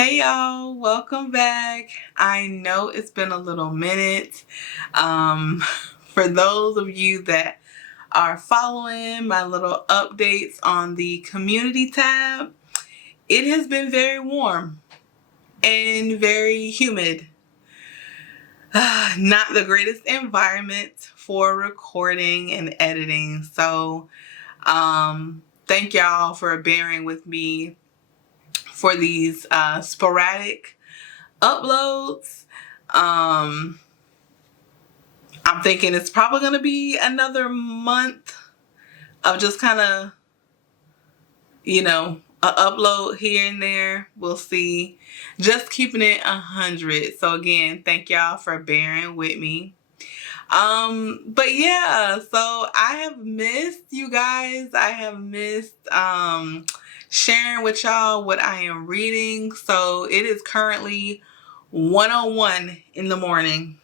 Hey y'all, welcome back. I know it's been a little minute. Um, for those of you that are following my little updates on the community tab, it has been very warm and very humid. Not the greatest environment for recording and editing. So, thank y'all for bearing with me for these sporadic uploads. I'm thinking it's probably going to be another month of just kind of, a upload here and there. We'll see. Just keeping it 100. So again, thank y'all for bearing with me. But yeah, so I have missed you guys. I have missed sharing with y'all what I am reading. So it is currently 1:01 in the morning.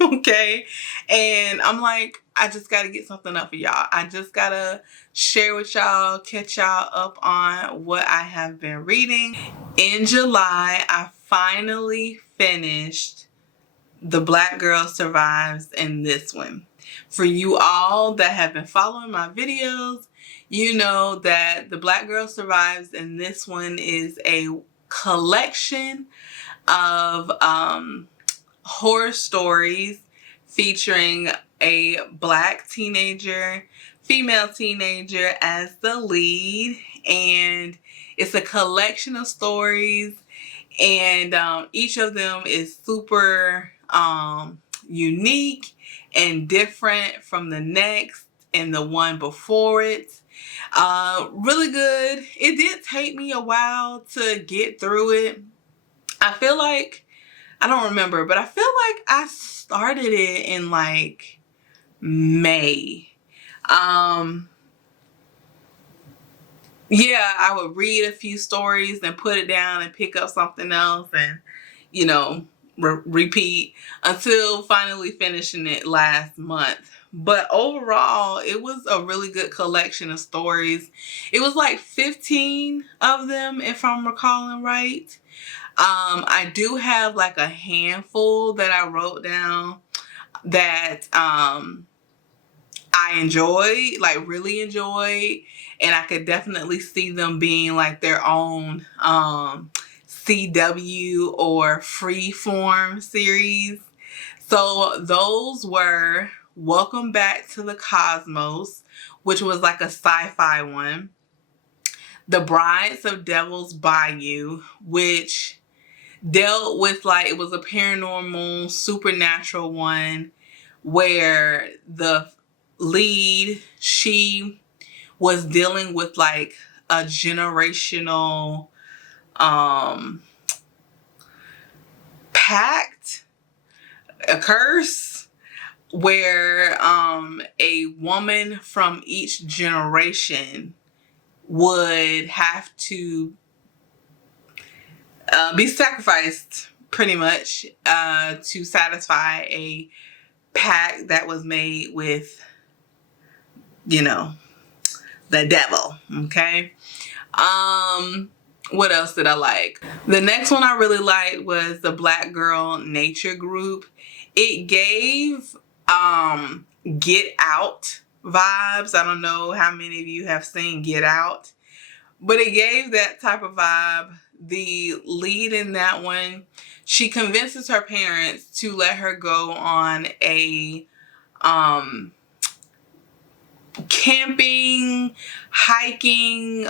Okay, and I'm like, I just got to get something up for y'all. I just got to share with y'all, catch y'all up on what I have been reading. In July, I finally finished The Black Girl Survives in this one. For you all that have been following my videos, you know that The Black Girl Survives in this one is a collection of horror stories featuring a black teenager, female teenager as the lead, and it's a collection of stories, and each of them is super unique and different from the next and the one before it. Really good. It did take me a while to get through it. I feel like, I don't remember, but I feel like I started it in like May. Yeah, I would read a few stories and put it down and pick up something else and, repeat until finally finishing it last month. But overall, it was a really good collection of stories. It was like 15 of them, if I'm recalling right. I do have like a handful that I wrote down that I enjoyed, like really enjoyed, and I could definitely see them being like their own CW or Freeform series. So those were Welcome Back to the Cosmos, which was like a sci-fi one. The Brides of Devil's Bayou, which dealt with like, it was a paranormal, supernatural one where the lead, she was dealing with like a generational pact, a curse, where a woman from each generation would have to be sacrificed pretty much to satisfy a pact that was made with, the devil. Okay. What else did I like? The next one I really liked was the Black Girl Nature Group. It gave Get Out vibes. I don't know how many of you have seen Get Out, but it gave that type of vibe. The lead in that one, she convinces her parents to let her go on a camping, hiking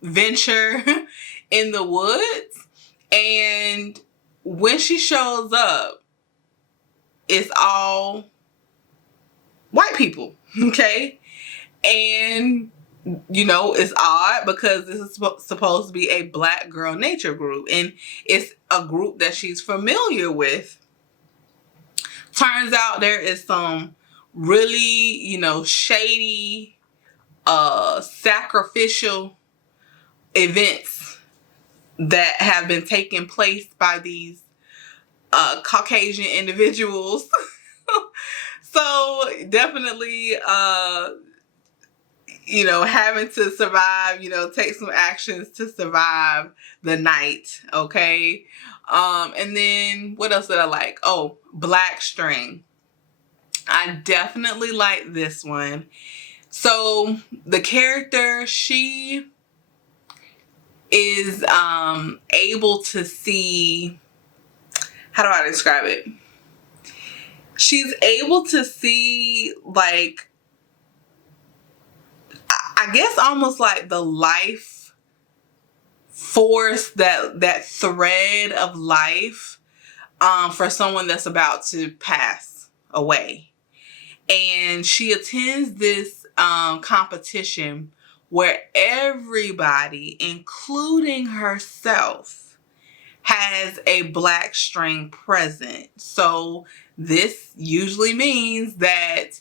venture in the woods. And when she shows up, it's all white people, okay? And it's odd because this is supposed to be a Black Girl Nature Group, and it's a group that she's familiar with. Turns out there is some really, shady, sacrificial events that have been taking place by these Caucasian individuals. So definitely, you know, having to survive, you know, take some actions to survive the night, okay? And then what else did I like? Oh, Black String. I definitely like this one. So the character, she is able to see, how do I describe it? She's able to see, like, I guess almost like the life force, that thread of life for someone that's about to pass away. And she attends this competition where everybody, including herself, has a black string present. So this usually means that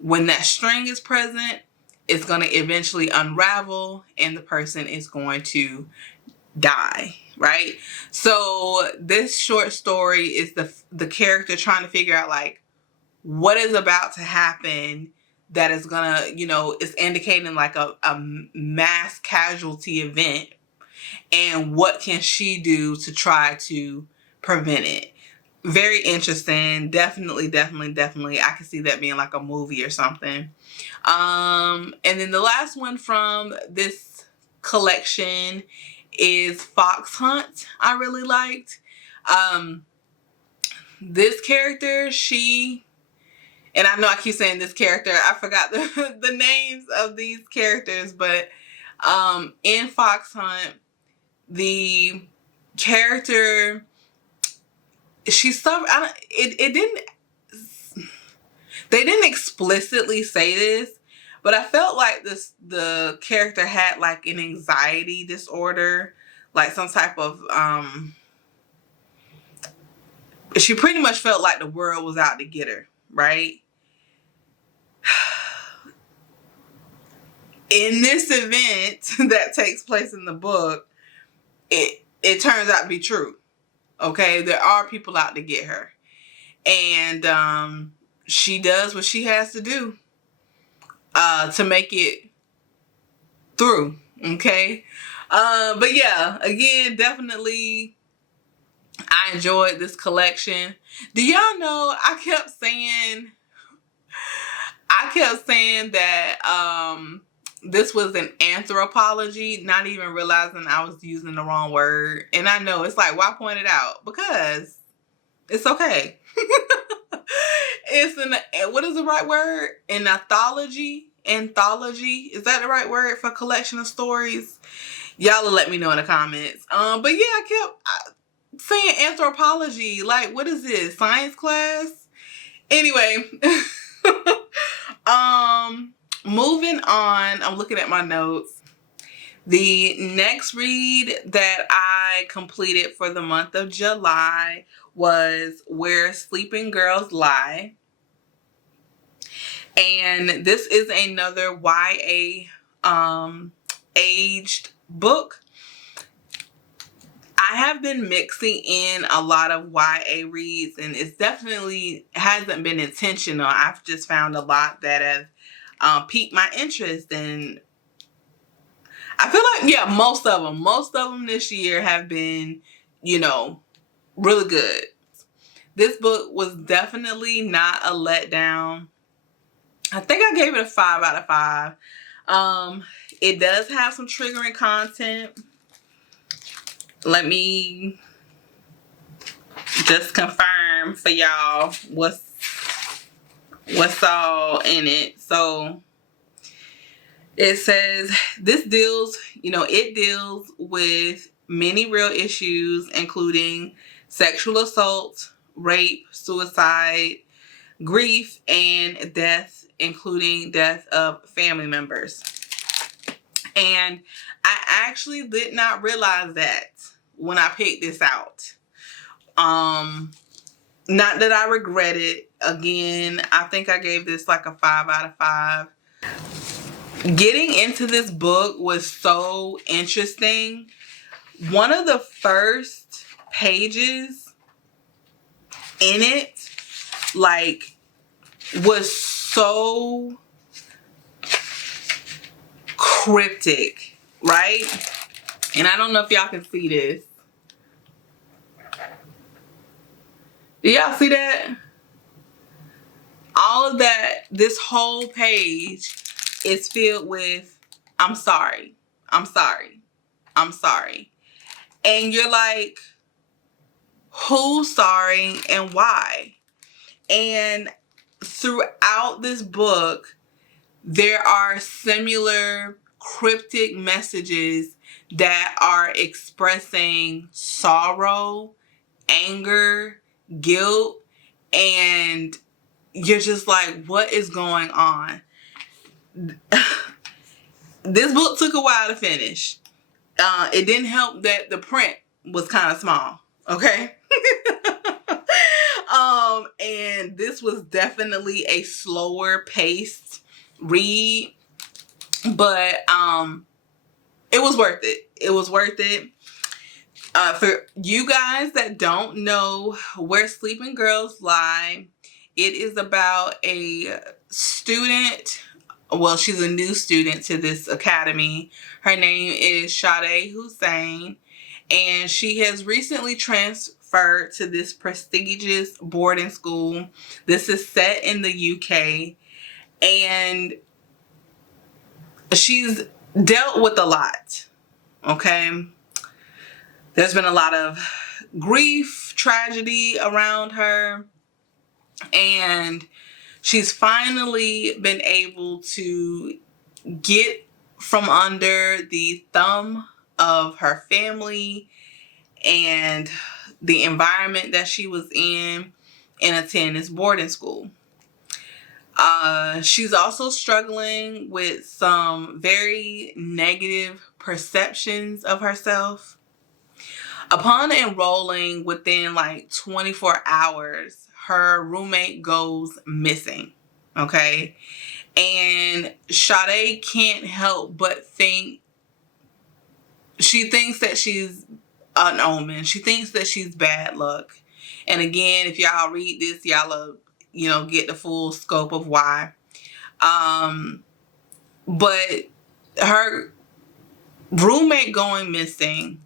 when that string is present, it's going to eventually unravel and the person is going to die, right? So this short story is the character trying to figure out, like, what is about to happen that is gonna, you know, is indicating like a mass casualty event, and what can she do to try to prevent it. Very interesting. Definitely I can see that being like a movie or something. And then the last one from this collection is Fox Hunt. I really liked this character. And I know I keep saying this character, I forgot the names of these characters, but in Fox Hunt, the character, she suffered, they didn't explicitly say this, but I felt like the character had like an anxiety disorder, like some type of, she pretty much felt like the world was out to get her, right? In this event that takes place in the book, it turns out to be true. Okay, there are people out to get her, and she does what she has to do to make it through. Okay, but yeah, again, definitely, I enjoyed this collection. Do y'all know I kept saying that this was an anthropology, not even realizing I was using the wrong word. And I know it's like, why point it out? Because it's okay. It's what is the right word? An anthology? Anthology? Is that the right word for collection of stories? Y'all will let me know in the comments. But yeah, I kept saying anthropology. Like, what is this? Science class? Anyway. Moving on, I'm looking at my notes. The next read that I completed for the month of July was Where Sleeping Girls Lie. And this is another YA aged book. I have been mixing in a lot of YA reads, and it's definitely hasn't been intentional. I've just found a lot that have piqued my interest, and I feel like, yeah, most of them this year have been, you know, really good. This book was definitely not a letdown. I think I gave it a 5 out of 5. It does have some triggering content. Let me just confirm for y'all what's all in it. So it says it deals with many real issues, including sexual assault, rape, suicide, grief, and death, including death of family members. And I actually did not realize that when I picked this out. Not that I regret it. Again, I think I gave this like a 5 out of 5. Getting into this book was so interesting. One of the first pages in it, like, was so cryptic, right? And I don't know if y'all can see this. Do y'all see that? All of that, this whole page is filled with, I'm sorry, I'm sorry, I'm sorry. And you're like, who's sorry and why? And throughout this book, there are similar cryptic messages that are expressing sorrow, anger, guilt, and you're just like, what is going on? This book took a while to finish. It didn't help that the print was kind of small, okay? And this was definitely a slower paced read, but it was worth it. It was worth it. For you guys that don't know Where Sleeping Girls Lie, it is about a student. Well, she's a new student to this academy. Her name is Sade Hussein, and she has recently transferred to this prestigious boarding school. This is set in the UK, and she's dealt with a lot, okay? There's been a lot of grief, tragedy around her, and she's finally been able to get from under the thumb of her family and the environment that she was in and attend this boarding school. She's also struggling with some very negative perceptions of herself. Upon enrolling within like 24 hours, her roommate goes missing, okay? And Sade can't help but think, she thinks that she's an omen. She thinks that she's bad luck. And again, if y'all read this, y'all get the full scope of why. But her roommate going missing,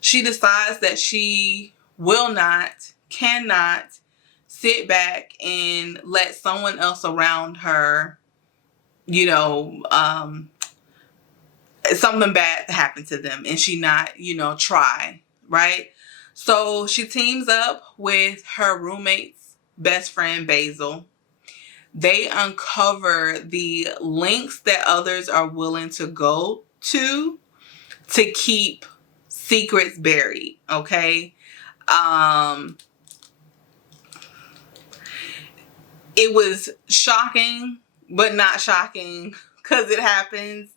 she decides that she cannot sit back and let someone else around her, something bad happen to them and she not, try, right? So she teams up with her roommate's best friend, Basil. They uncover the lengths that others are willing to go to keep secrets buried, okay? It was shocking, but not shocking because it happens.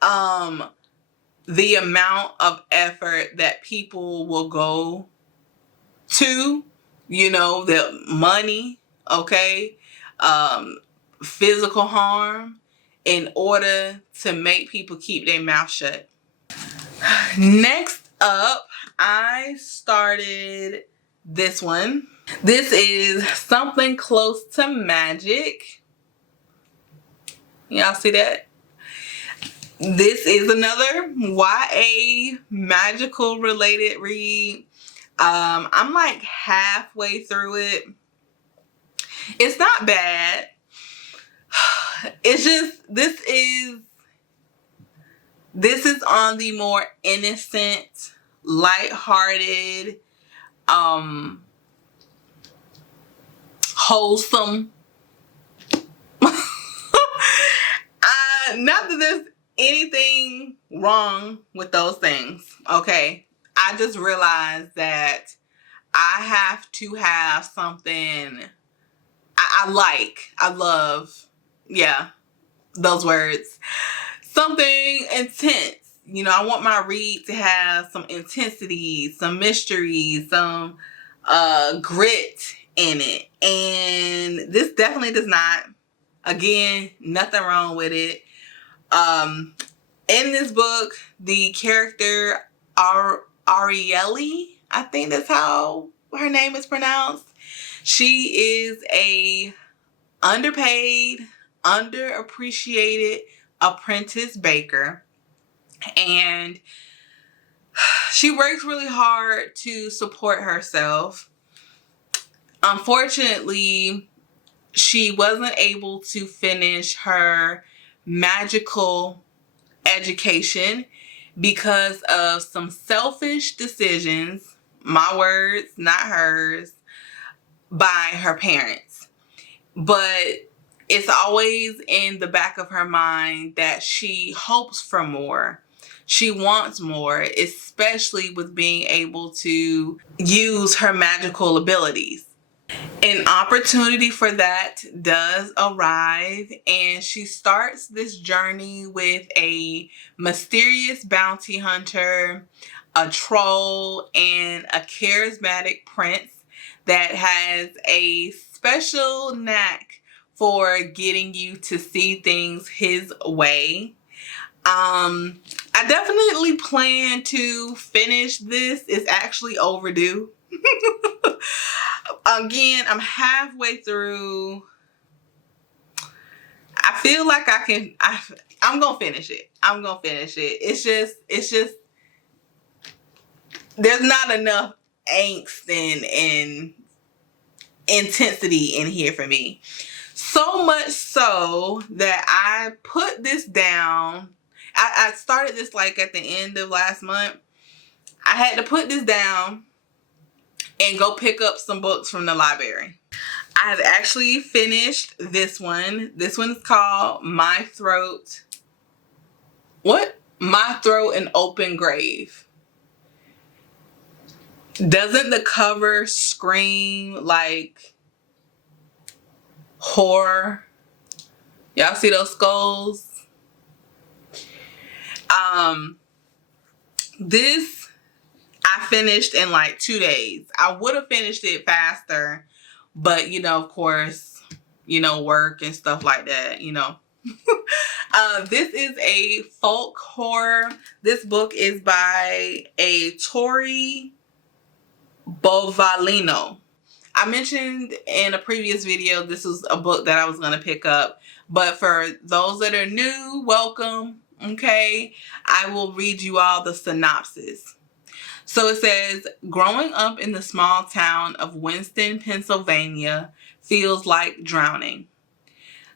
The amount of effort that people will go to, the money, okay? Physical harm in order to make people keep their mouth shut. Next up, I started this one. This is Something Close to Magic. Y'all see that? This is another YA magical related read. I'm like halfway through it. It's not bad. It's just, this is on the more innocent, lighthearted, wholesome. Not that there's anything wrong with those things, okay? I just realized that I have to have something I love, yeah, those words. Something intense. I want my read to have some intensity, some mystery, some grit in it. And this definitely does not. Again, nothing wrong with it. In this book, the character Arielle, I think that's how her name is pronounced. She is a underpaid, underappreciated apprentice baker. And she works really hard to support herself. Unfortunately, she wasn't able to finish her magical education because of some selfish decisions, my words, not hers, by her parents. But it's always in the back of her mind that she hopes for more. She wants more, especially with being able to use her magical abilities. An opportunity for that does arrive, and she starts this journey with a mysterious bounty hunter, a troll, and a charismatic prince that has a special knack for getting you to see things his way. I definitely plan to finish this. It's actually overdue. Again, I'm halfway through. I feel like I'm gonna finish it. I'm gonna finish it. It's just there's not enough angst and intensity in here for me. So much so that I put this down. I started this like at the end of last month. I had to put this down and go pick up some books from the library. I have actually finished this one. This one is called My Throat. What? My Throat, an Open Grave. Doesn't the cover scream like horror? Y'all see those skulls? This I finished in like 2 days. I would have finished it faster, but of course, work and stuff like that, This is a folk horror. This book is by a Tori Bovalino. I mentioned in a previous video this was a book that I was going to pick up, but for those that are new, welcome. Okay, I will read you all the synopsis. So it says, growing up in the small town of Winston, Pennsylvania feels like drowning.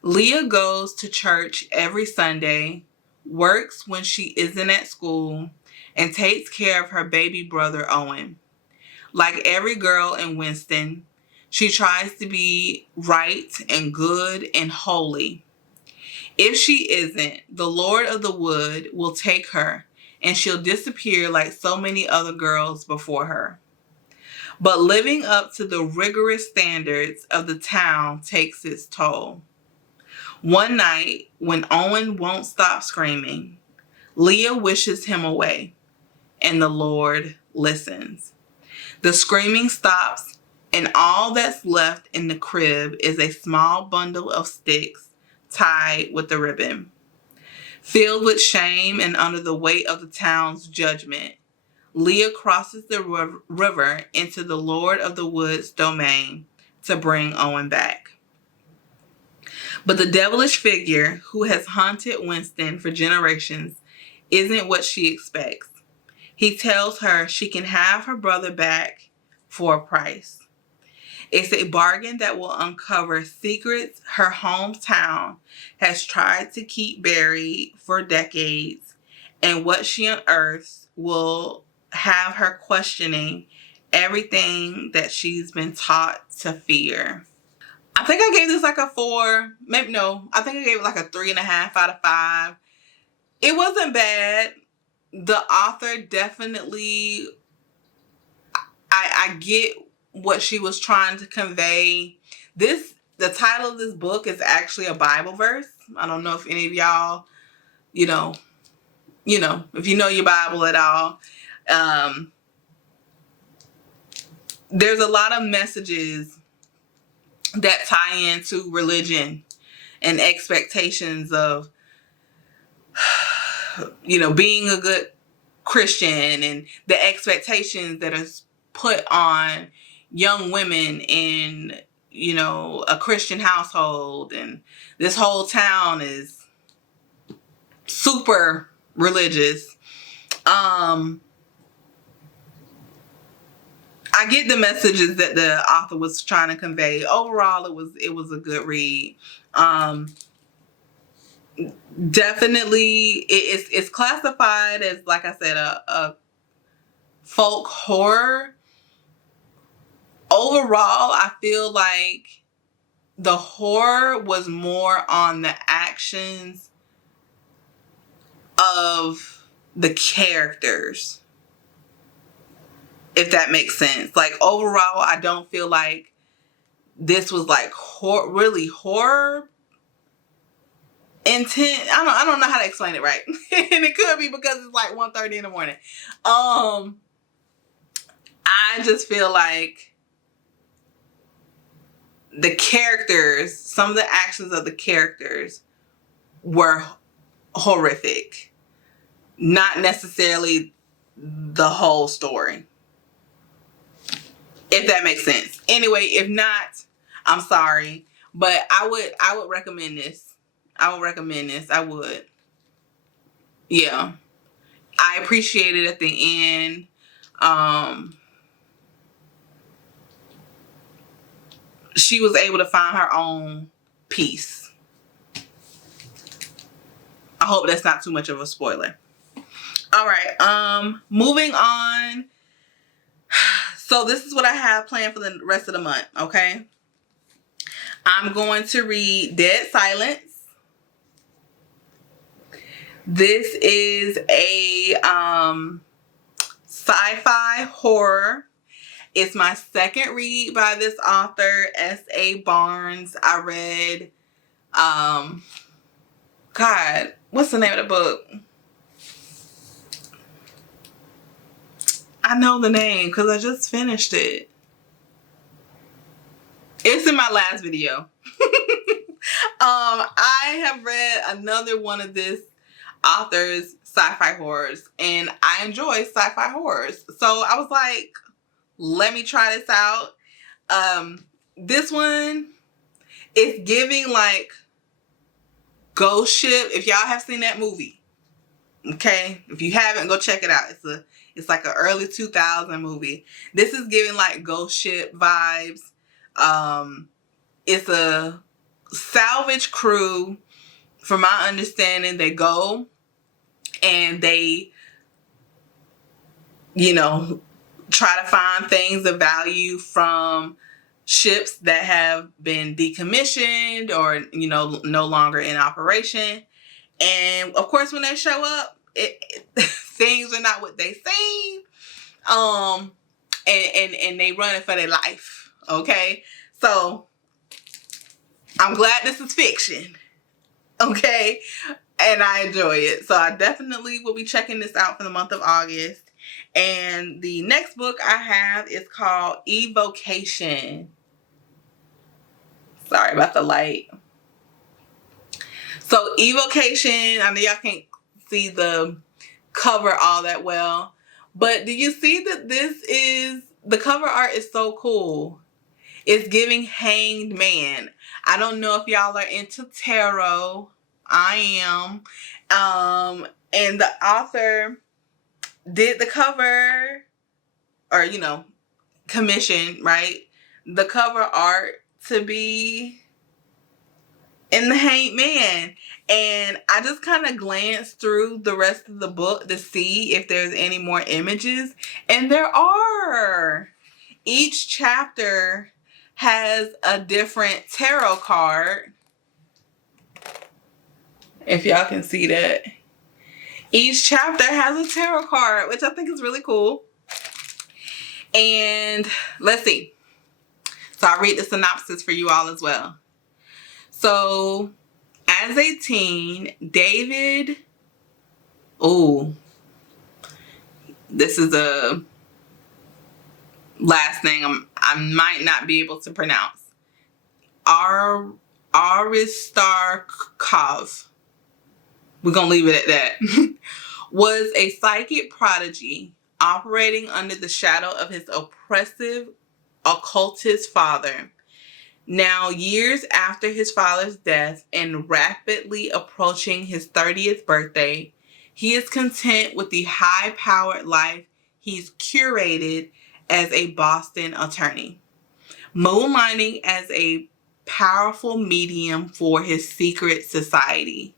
Leah goes to church every Sunday, works when she isn't at school, and takes care of her baby brother Owen. Like every girl in Winston, she tries to be right and good and holy. If she isn't, the Lord of the Wood will take her and she'll disappear like so many other girls before her. But living up to the rigorous standards of the town takes its toll. One night, when Owen won't stop screaming, Leah wishes him away, and the Lord listens. The screaming stops, and all that's left in the crib is a small bundle of sticks tied with a ribbon. Filled with shame and under the weight of the town's judgment, Leah crosses the river into the Lord of the Wood's domain to bring Owen back. But the devilish figure who has haunted Winston for generations isn't what she expects. He tells her she can have her brother back for a price. It's a bargain that will uncover secrets her hometown has tried to keep buried for decades, and what she unearths will have her questioning everything that she's been taught to fear. I think I gave this like a 4, maybe no, I think I gave it like a 3.5 out of 5. It wasn't bad. The author definitely, I get what she was trying to convey. The title of this book is actually a Bible verse. I don't know if any of y'all, if you know your Bible at all. There's a lot of messages that tie into religion and expectations of, being a good Christian, and the expectations that are put on young women in, a Christian household. And this whole town is super religious. I get the messages that the author was trying to convey. Overall, it was a good read. Definitely, it's classified as, like I said, a folk horror. Overall, I feel like the horror was more on the actions of the characters, if that makes sense. Like, overall, I don't feel like this was like really horror intent. I don't know how to explain it right. And it could be because it's like 1:30 in the morning. I just feel like the characters, some of the actions of the characters were horrific. Not necessarily the whole story, if that makes sense. Anyway, if not, I'm sorry, but I would recommend this. I would. Yeah. I appreciate it at the end. She was able to find her own peace. I hope that's not too much of a spoiler. All right. Moving on. So this is what I have planned for the rest of the month, okay? I'm going to read Dead Silence. This is a sci-fi horror. It's my second read by this author, S.A. Barnes. I read, God, what's the name of the book? I know the name because I just finished it. It's in my last video. I have read another one of this author's sci-fi horrors, and I enjoy sci-fi horrors. So I was like, let me try this out. This one is giving like Ghost Ship. If y'all have seen that movie, okay? If you haven't, go check it out. It's like an early 2000 movie. This is giving like Ghost Ship vibes. It's a salvage crew. From my understanding, they go and they, you know, try to find things of value from ships that have been decommissioned or, you know, no longer in operation. And of course, when they show up, things are not what they seem. And they running for their life. Okay. So I'm glad this is fiction. Okay. And I enjoy it. So I definitely will be checking this out for the month of August. And the next book I have is called Evocation. Sorry about the light. So Evocation, I know y'all can't see the cover all that well, but do you see that the cover art is so cool. It's giving Hanged Man. I don't know if y'all are into tarot. I am. And the author did the cover, or, you know, commissioned, right, the cover art to be in the Hanged Man. And I just kind of glanced through the rest of the book to see if there's any more images. And there are. Each chapter has a different tarot card. If y'all can see that. Each chapter has a tarot card, which I think is really cool. And let's see. So I'll read the synopsis for you all as well. So, as a teen, David... Oh. This is a last name I might not be able to pronounce. Aristarkov. We're going to leave it at that. Was a psychic prodigy operating under the shadow of his oppressive occultist father. Now, years after his father's death and rapidly approaching his 30th birthday, He is content with the high-powered life he's curated as a Boston attorney, moonlighting as a powerful medium for his secret society.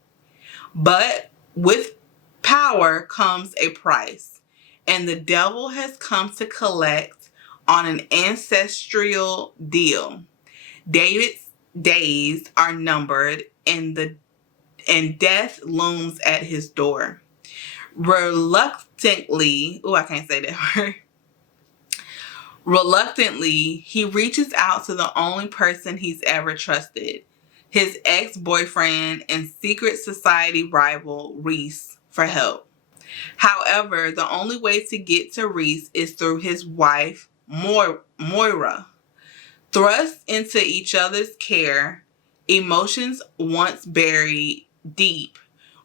But with power comes a price, and the devil has come to collect on an ancestral deal. David's days are numbered, and death looms at his door. Reluctantly, I can't say that word. Reluctantly, he reaches out to the only person he's ever trusted, his ex-boyfriend and secret society rival, Reese, for help. However, the only way to get to Reese is through his wife, Moira. Thrust into each other's care, emotions once buried deep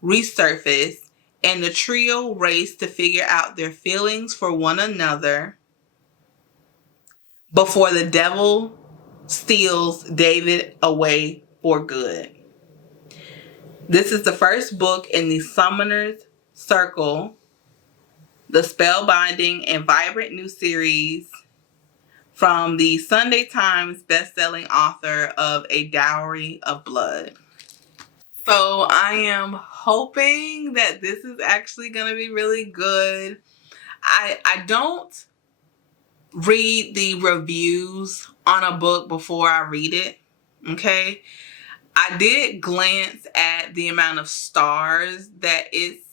resurface, and the trio race to figure out their feelings for one another before the devil steals David away for good. This is the first book in the Summoner's Circle, the spellbinding and vibrant new series from the Sunday Times bestselling author of A Dowry of Blood. So I am hoping that this is actually going to be really good. I don't read the reviews on a book before I read it, okay? I did glance at the amount of stars that it's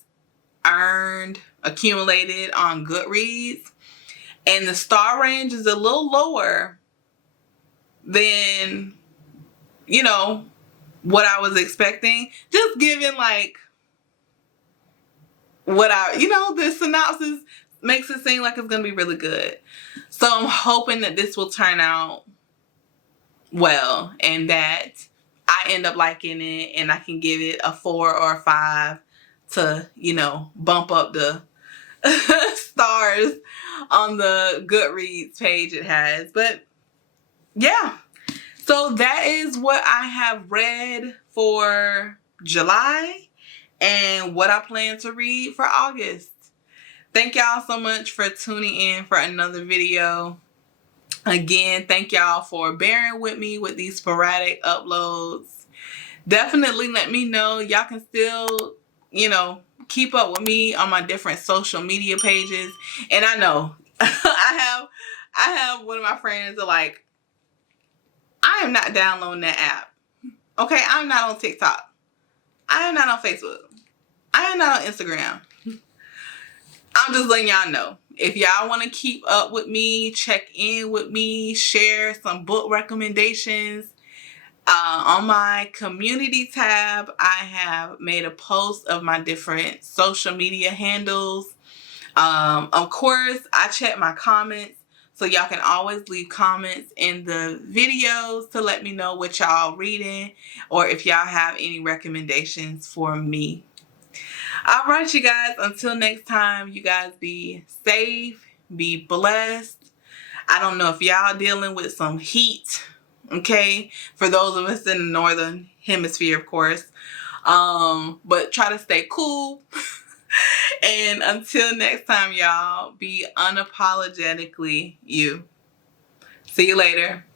accumulated on Goodreads, and the star range is a little lower than, what I was expecting. Just given like the synopsis makes it seem like it's going to be really good. So I'm hoping that this will turn out well and that I end up liking it and I can give it a 4 or a 5 to, bump up the stars on the Goodreads page it has. But yeah, so that is what I have read for July and what I plan to read for August. Thank y'all so much for tuning in for another video. Again, thank y'all for bearing with me with these sporadic uploads. Definitely let me know. Y'all can still, keep up with me on my different social media pages. And I know I have one of my friends that like, I am not downloading that app. Okay, I'm not on TikTok. I am not on Facebook. I am not on Instagram. I'm just letting y'all know. If y'all want to keep up with me, check in with me, share some book recommendations. On my community tab, I have made a post of my different social media handles. Of course, I check my comments. So y'all can always leave comments in the videos to let me know what y'all reading or if y'all have any recommendations for me. All right, you guys, until next time, you guys be safe, be blessed. I don't know if y'all dealing with some heat, okay? For those of us in the northern hemisphere, of course. But try to stay cool. And until next time, y'all, be unapologetically you. See you later.